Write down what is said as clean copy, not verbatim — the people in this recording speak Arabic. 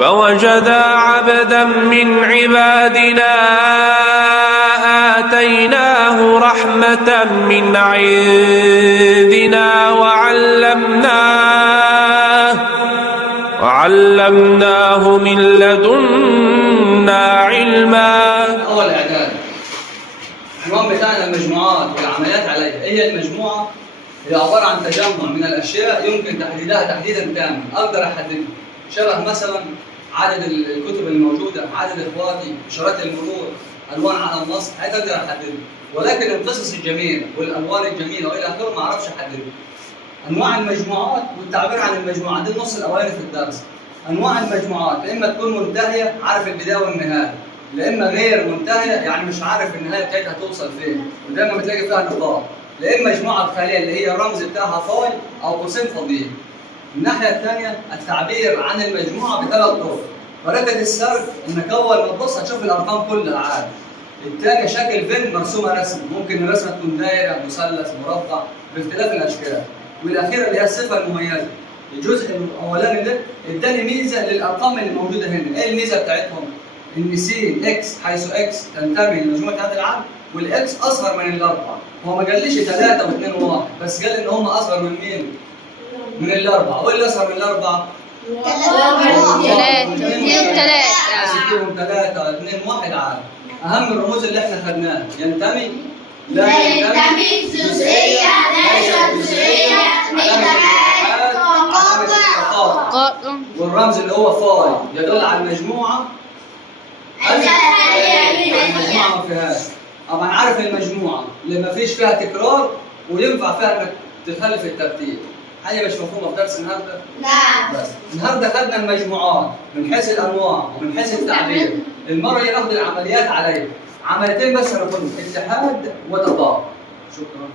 فوجدا عبدا من عبادنا آتيناه رحمة من عندنا وعلمناه من لدنا علما. أول إعداد. العنوان بتاعنا المجموعات والعمليات عليها. إيه هي المجموعة؟ هي عبارة عن تجمع من الأشياء يمكن تحديدها تحديدا تاما، أقدر أحددها. شبه مثلا عدد الكتب الموجودة، عدد إخواتي، إشارات المرور، ألوان على النص، هذا أقدر أحددها. ولكن القصص الجميلة والألوان الجميلة وإلى آخره ما أعرفش أحددها. أنواع المجموعات والتعبير عن المجموعة دي النص الأولاني في الدرس. أنواع المجموعات إما تكون منتهية، عارف البداية والنهاية، لا إما غير منتهية يعني مش عارف النهاية بتاعتها توصل فين، ودايما بتلاقي فيها نقاط. لا إما مجموعة خالية اللي هي الرمز بتاعها فاي أو قوسين فاضيين. الناحية الثانية التعبير عن المجموعة بثلاث طرق. طريقة السرد إنك أول ما تبص هتشوف الأرقام كلها عادي. الثانية شكل فين مرسومة رسم، ممكن الرسمة تكون دائرة، مثلث، مربع، باختلاف الأشكال. والأخيرة اللي هي الصفة المميزة. الجزء الأولاني ده اداني ميزة للأرقام اللي موجودة هنا. إيه الميزة بتاعتهم؟ إن س إكس حيث إكس تنتمي لمجموعة عدد العام والإكس أصغر من الأربعة. هو ما قاليش 3 و2 و1 بس قال إن هم أصغر من مين؟ من الأربعة. وإيه اللي أصغر من الأربعة؟ 3 2 3 6 3 2 1 عادي. أهم الرموز اللي إحنا خدناها ينتمي، لا ينتمي، جزئية، ليست جزئية، علامة التقاطع، والرمز اللي هو فاي يدل على المجموعة. المجموعة ما فيهاش. طبعا عارف المجموعة اللي ما فيش فيها تكرار وينفع فيها إنك تخلف الترتيب. حاجة مش مفهومة في درس النهارده؟ لا. بس النهارده خدنا المجموعات من حيث الأنواع ومن حيث التعبير. المرة الجاية ناخد العمليات عليها. عمليتين بس هناخدهم، اتحاد وتطابق. شكرا.